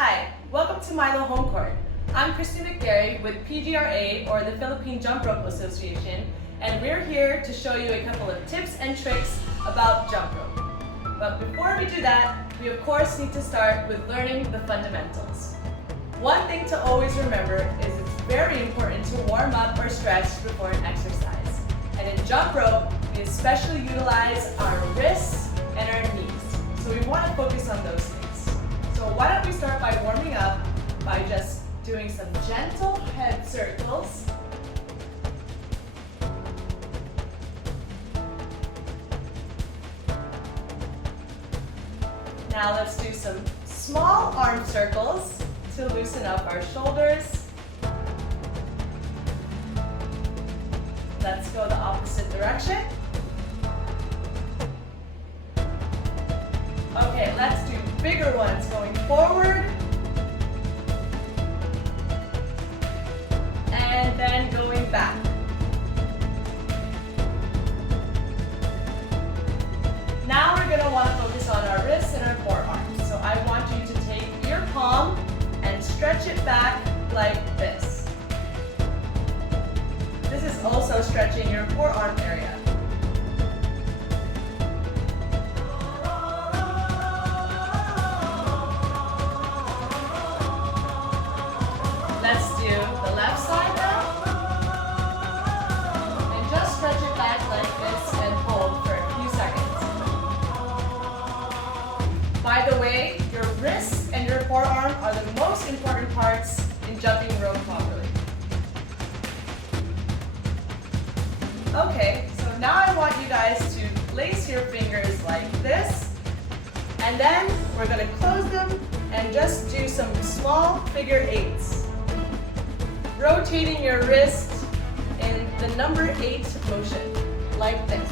Hi, welcome to MILO Home Court. I'm Christy McGarry with PJRA, or the Philippine Jump Rope Association, and we're here to show you a couple of tips and tricks about jump rope. But before we do that, we of course need to start with learning the fundamentals. One thing to always remember is it's very important to warm up or stretch before an exercise. And in jump rope, we especially utilize our wrists and our knees. So we want to focus on those things. So why don't we start by warming up by just doing some gentle head circles. Now let's do some small arm circles to loosen up our shoulders. Let's go the opposite direction. Okay, let's do bigger ones going forward. And then going back. Now we're going to want to focus on our wrists and our forearms. So I want you to take your palm and stretch it back like this. This is also stretching your forearm area. Let's do the left side now. And just stretch it back like this and hold for a few seconds. By the way, your wrists and your forearm are the most important parts in jumping rope properly. Okay, so now I want you guys to lace your fingers like this. And then we're going to close them and just do some small figure eights. Rotating your wrist in the number 8 motion, like this.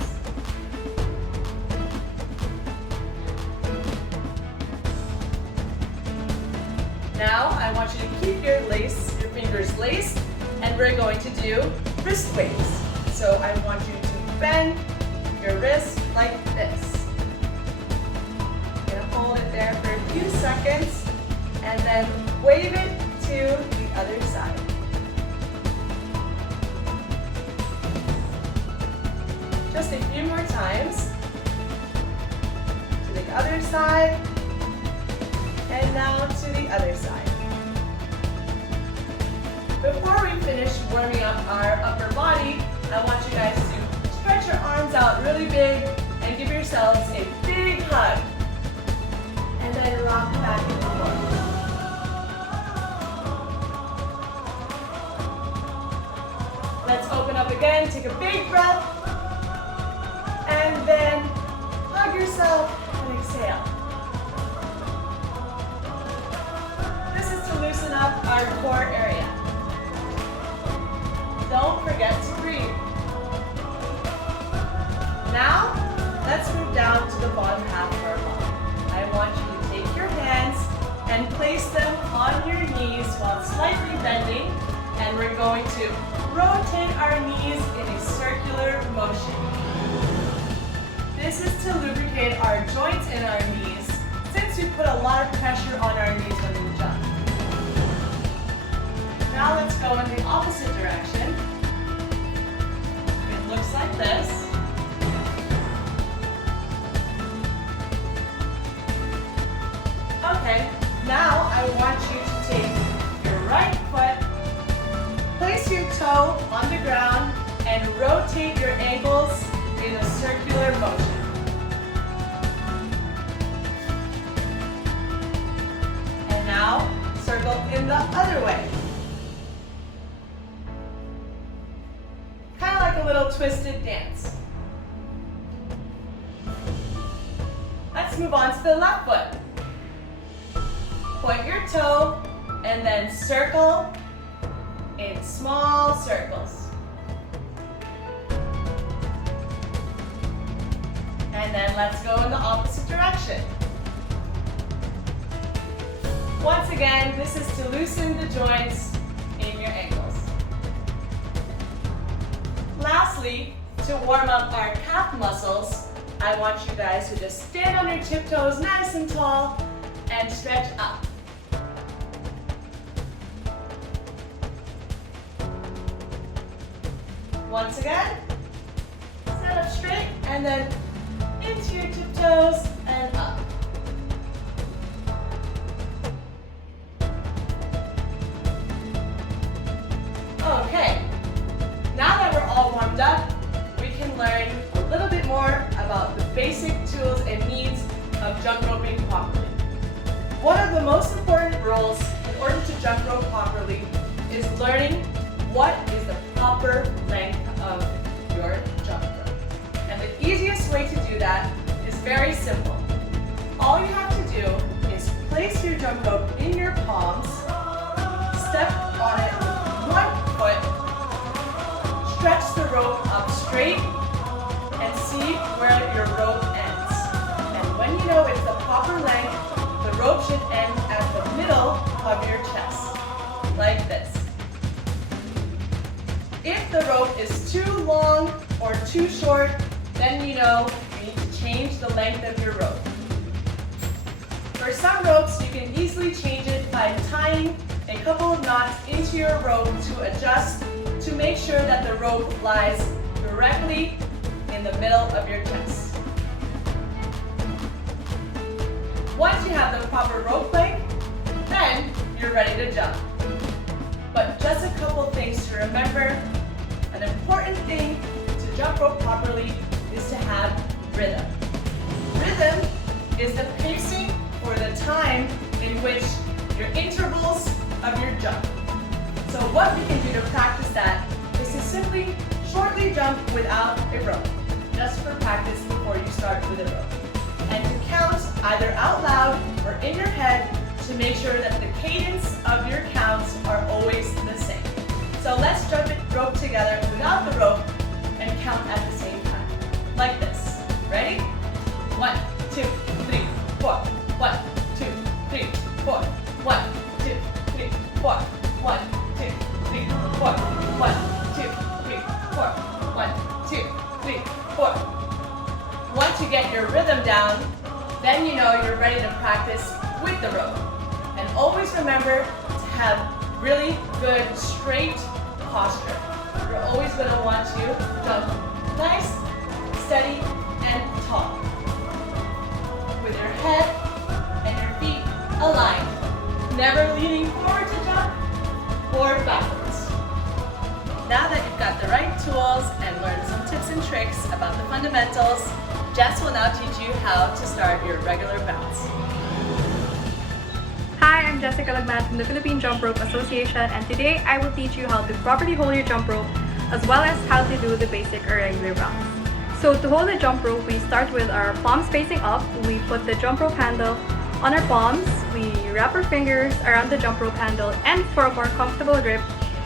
Now I want you to keep your fingers laced, and we're going to do wrist waves. So I want you to bend your wrist like this. You're going to hold it there for a few seconds, and then wave it to the other side. Just a few more times. To the other side. And now to the other side. Before we finish warming up our upper body, I want you guys to stretch your arms out really big and give yourselves a big hug. And then rock back and forth. Let's open up again, take a big breath. And then hug yourself and exhale. This is to loosen up our core area. Don't forget to breathe. Now, let's move down to the bottom half of our body. I want you to take your hands and place them on your knees while slightly bending. And we're going to rotate our knees in a circular motion. This is to lubricate our joints in our knees, since we put a lot of pressure on our knees when we jump. Now let's go in the opposite direction. It looks like this. Okay, now I want you to take your right foot, place your toe on the ground, and rotate your ankles in a circular motion. And now, circle in the other way. Kind of like a little twisted dance. Let's move on to the left foot. Point your toe and then circle in small circles. And then let's go in the opposite direction. Once again, this is to loosen the joints in your ankles. Lastly, to warm up our calf muscles, I want you guys to just stand on your tiptoes nice and tall and stretch up. Once again, stand up straight and then into your tiptoes and up. Okay, now that we're all warmed up, we can learn a little bit more about the basic tools and needs of jump roping properly. One of the most important rules in order to jump rope properly is learning what is the proper length of your jump rope. And the easiest way to do that is very simple. All you have to do is place your jump rope in your palms, step on it with one foot, stretch the rope up straight, and see where your rope ends. And when you know it's the proper length, the rope should end at the middle of your chest, like this. If the rope is too long or too short, then you know you need to change the length of your rope. For some ropes, you can easily change it by tying a couple of knots into your rope to adjust to make sure that the rope lies directly in the middle of your chest. Once you have the proper rope length, then you're ready to jump. But just a couple things to remember. An important thing to jump rope properly is to have rhythm. Rhythm is the pacing or the time in which your intervals of your jump. So what we can do to practice that is to simply shortly jump without a rope, just for practice before you start with a rope. And to count either out loud or in your head to make sure that the cadence of your counts are always the same. So let's jump it rope together without the rope and count at the same time. Like this. Ready? 1, 2, 3, 4. 1, 2, 3, 4. 1, 2, 3, 4. 1, 2, 3, 4. 1, 2, 3, 4. 1, 2, 3, 4. Once you get your rhythm down, then you know you're ready to practice with the rope. And always remember to have really good straight posture. You're always going to want to jump nice, steady, and tall. With your head and your feet aligned. Never leaning forward to jump or backwards. Now that you've got the right tools and learned some tips and tricks about the fundamentals, Jess will now teach you how to start your regular bounce. Hi, I'm Jessica Lagman from the Philippine Jump Rope Association, and today I will teach you how to properly hold your jump rope as well as how to do the basic or regular bounce. So to hold the jump rope, we start with our palms facing up. We put the jump rope handle on our palms. We wrap our fingers around the jump rope handle, and for a more comfortable grip,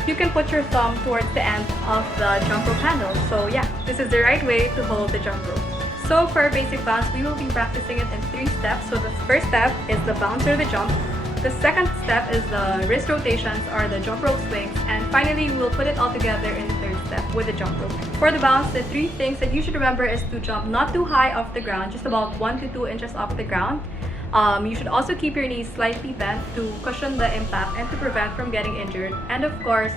you can put your thumb towards the end of the jump rope handle. So yeah, this is the right way to hold the jump rope. So for our basic bounce, we will be practicing it in 3 steps. So the first step is the bounce or the jump. The second step is the wrist rotations or the jump rope swings. And finally, we'll put it all together in the third step with the jump rope. For the bounce, the 3 things that you should remember is to jump not too high off the ground, just about 1 to 2 inches off the ground. You should also keep your knees slightly bent to cushion the impact and to prevent from getting injured. And of course,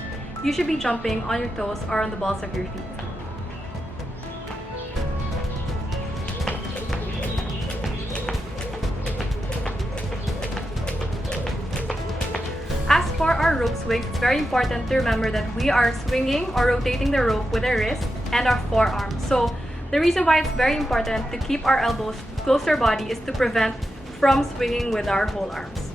you should be jumping on your toes or on the balls of your feet. As for our rope swings, it's very important to remember that we are swinging or rotating the rope with our wrist and our forearms. So the reason why it's very important to keep our elbows close to our body is to prevent from swinging with our whole arms.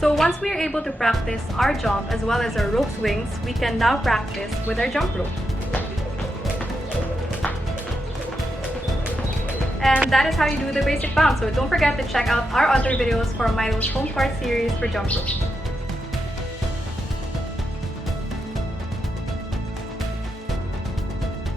So once we are able to practice our jump as well as our rope swings, we can now practice with our jump rope. And that is how you do the basic bounce. So don't forget to check out our other videos for MILO's home court series for jump rope.